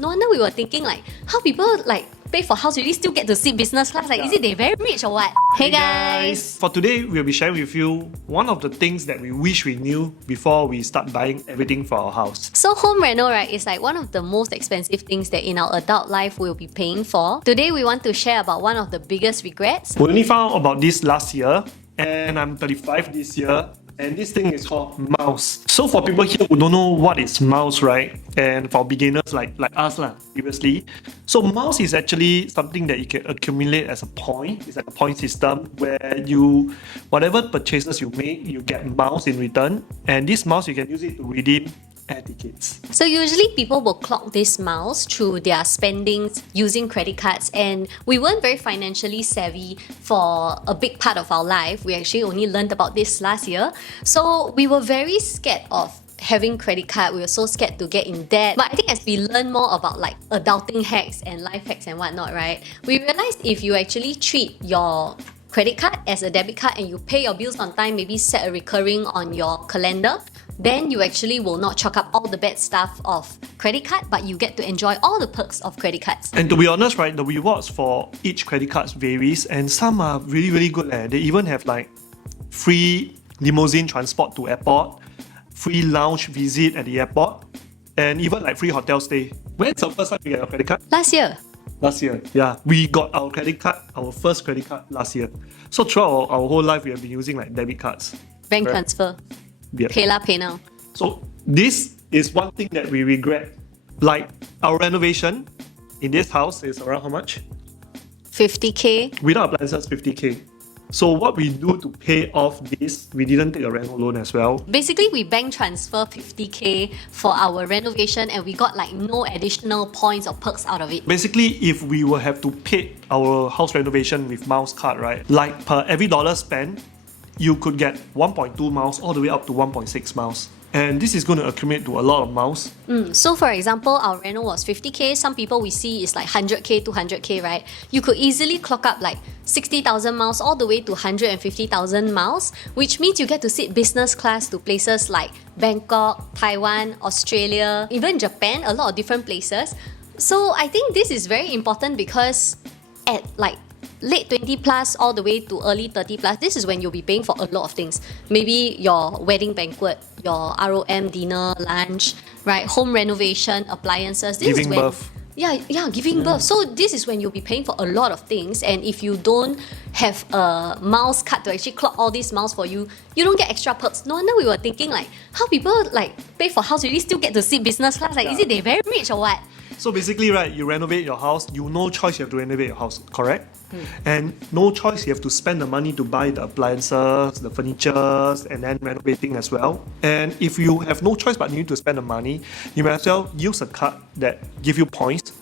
No wonder we were thinking like, how people like pay for house really still get to sit business class? Like, is it they very rich or what? Hey guys! For today, we'll be sharing with you one of the things that we wish we knew before we start buying everything for our house. So home reno, right, is like one of the most expensive things that in our adult life we'll be paying for. Today we want to share about one of the biggest regrets. We only found out about this last year, and I'm 35 this year. And this thing is called mouse. So for people here who don't know what is mouse, right? And for beginners like us previously. So mouse is actually something that you can accumulate as a point. It's like a point system where you, whatever purchases you make, you get mouse in return. And this mouse, you can use it to redeem air tickets. So usually people will clock this miles through their spendings using credit cards, and we weren't very financially savvy for a big part of our life. We actually only learned about this last year. So we were very scared of having credit card. We were so scared to get in debt. But I think as we learn more about like adulting hacks and life hacks and whatnot, right, we realized if you actually treat your credit card as a debit card and you pay your bills on time, maybe set a recurring on your calendar, then you actually will not chalk up all the bad stuff of credit card, but you get to enjoy all the perks of credit cards. And to be honest, right, the rewards for each credit card varies, and some are really, really good. They even have like free limousine transport to airport, free lounge visit at the airport, and even like free hotel stay. When's the first time you get a credit card? Last year. Last year, yeah. We got our credit card, our first credit card last year. So throughout our whole life, we have been using like debit cards. Bank transfer. Yep. PayLah, PayNow. So this is one thing that we regret. Like our renovation in this house is around how much? 50k. Without appliances, 50k. So what we do to pay off this, we didn't take a reno loan as well. Basically, we bank transfer 50k for our renovation and we got like no additional points or perks out of it. Basically, if we will have to pay our house renovation with miles card, right? Like per every dollar spent, you could get 1.2 miles all the way up to 1.6 miles. And this is going to accumulate to a lot of miles. So for example, our reno was 50k. Some people we see is like 100k, 200k, right? You could easily clock up like 60,000 miles all the way to 150,000 miles, which means you get to sit business class to places like Bangkok, Taiwan, Australia, even Japan, a lot of different places. So I think this is very important because at like late 20 plus all the way to early 30 plus, this is when you'll be paying for a lot of things. Maybe your wedding banquet, your ROM dinner, lunch, right? Home renovation, appliances. This Giving is when, birth. Yeah, giving birth. So this is when you'll be paying for a lot of things, and if you don't have a mouse card to actually clock all these miles for you, you don't get extra perks. No wonder we were thinking like, how people like pay for house really still get to sit business class? Like, is it they very rich or what? So basically, right, you renovate your house, you no choice you have to renovate your house, correct? And no choice you have to spend the money to buy the appliances, the furnitures, and then renovating as well. And if you have no choice but you need to spend the money, you might as well use a card that give you points.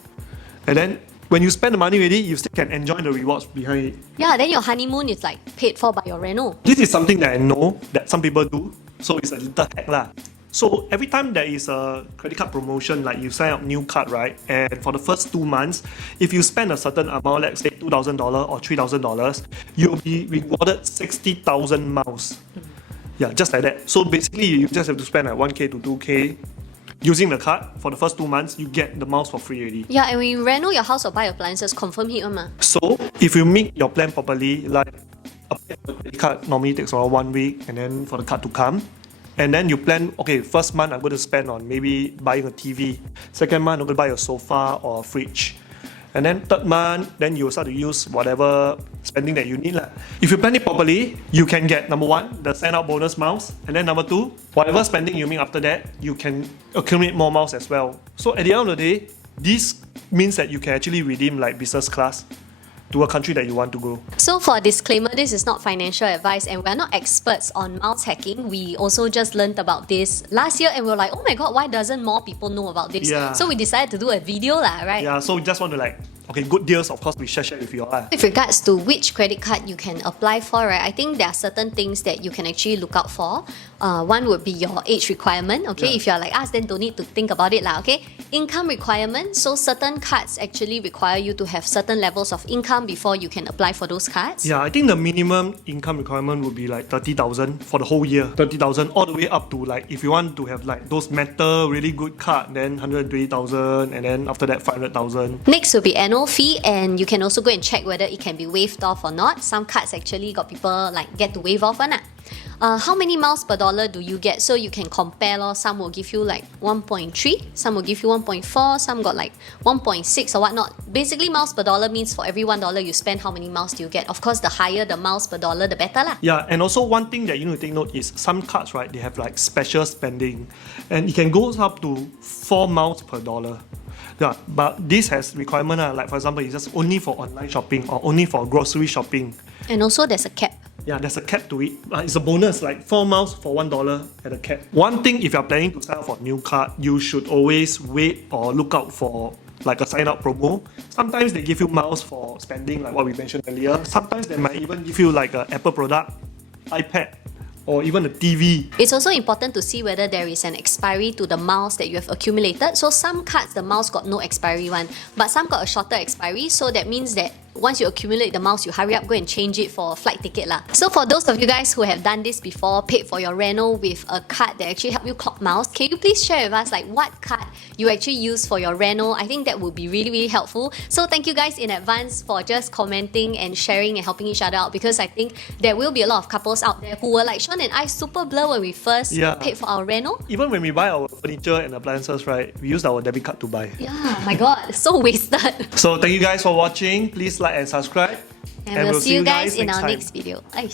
And then when you spend the money already, you still can enjoy the rewards behind it. Yeah, then your honeymoon is like paid for by your reno. This is something that I know that some people do, so it's a little hack lah. So every time there is a credit card promotion, like you sign up new card, right? And for the first 2 months, if you spend a certain amount, let's say $2,000 or $3,000, you'll be rewarded 60,000 miles. Yeah, just like that. So basically, you just have to spend like 1k to 2k using the card for the first 2 months. You get the miles for free already. Yeah, and when you reno your house or buy appliances, confirm hit ma. So if you make your plan properly, like apply for the credit card normally takes around 1 week, and then for the card to come. And then you plan, okay, first month I'm going to spend on maybe buying a TV. Second month I'm going to buy a sofa or a fridge. And then third month, then you start to use whatever spending that you need. If you plan it properly, you can get number one, the sign up bonus miles. And then number two, whatever spending you make after that, you can accumulate more miles as well. So at the end of the day, this means that you can actually redeem like business class to a country that you want to go. So for a disclaimer, this is not financial advice and we're not experts on mouse hacking. We also just learned about this last year and we were like, oh my god, why doesn't more people know about this? Yeah. So we decided to do a video right? Yeah, so we just want to like good deals, of course, we share with you all. With regards to which credit card you can apply for, right, I think there are certain things that you can actually look out for. One would be your age requirement, okay? Yeah. If you're like us, then don't need to think about it, okay? Income requirement, so certain cards actually require you to have certain levels of income before you can apply for those cards. Yeah, I think the minimum income requirement would be like 30,000 for the whole year. 30,000 all the way up to like, if you want to have like those metal, really good card, then 120,000, and then after that 500,000. Next will be annual fee, and you can also go and check whether it can be waived off or not. Some cards actually got people like get to waive off one. How many miles per dollar do you get? So you can compare. Some will give you like 1.3, some will give you 1.4, some got like 1.6 or whatnot. Basically, miles per dollar means for every $1 you spend, how many miles do you get? Of course, the higher the miles per dollar, the better lah. Yeah, and also one thing that you need to take note is some cards, right, they have like special spending, and it can go up to 4 miles per dollar. Yeah, but this has requirement, like for example, it's just only for online shopping or only for grocery shopping. And also there's a cap. Yeah, there's a cap to it. It's a bonus, like 4 miles for $1 at a cap. One thing, if you're planning to sign up for a new card, you should always wait or look out for like a sign up promo. Sometimes they give you miles for spending, like what we mentioned earlier. Sometimes they might even give you like an Apple product, iPad, or even a TV. It's also important to see whether there is an expiry to the miles that you have accumulated. So some cards, the miles got no expiry one, but some got a shorter expiry. So that means that once you accumulate the miles, you hurry up, go and change it for a flight ticket lah. So for those of you guys who have done this before, paid for your reno with a card that actually help you clock miles, can you please share with us like what card you actually use for your reno? I think that would be really, really helpful. So thank you guys in advance for just commenting and sharing and helping each other out, because I think there will be a lot of couples out there who were like Sean and I super blur when we first paid for our reno. Even when we buy our furniture and appliances, right, we use our debit card to buy. Yeah, my god, so wasted. So thank you guys for watching. Please like and subscribe. And we'll see you guys in our time. next video. Ay,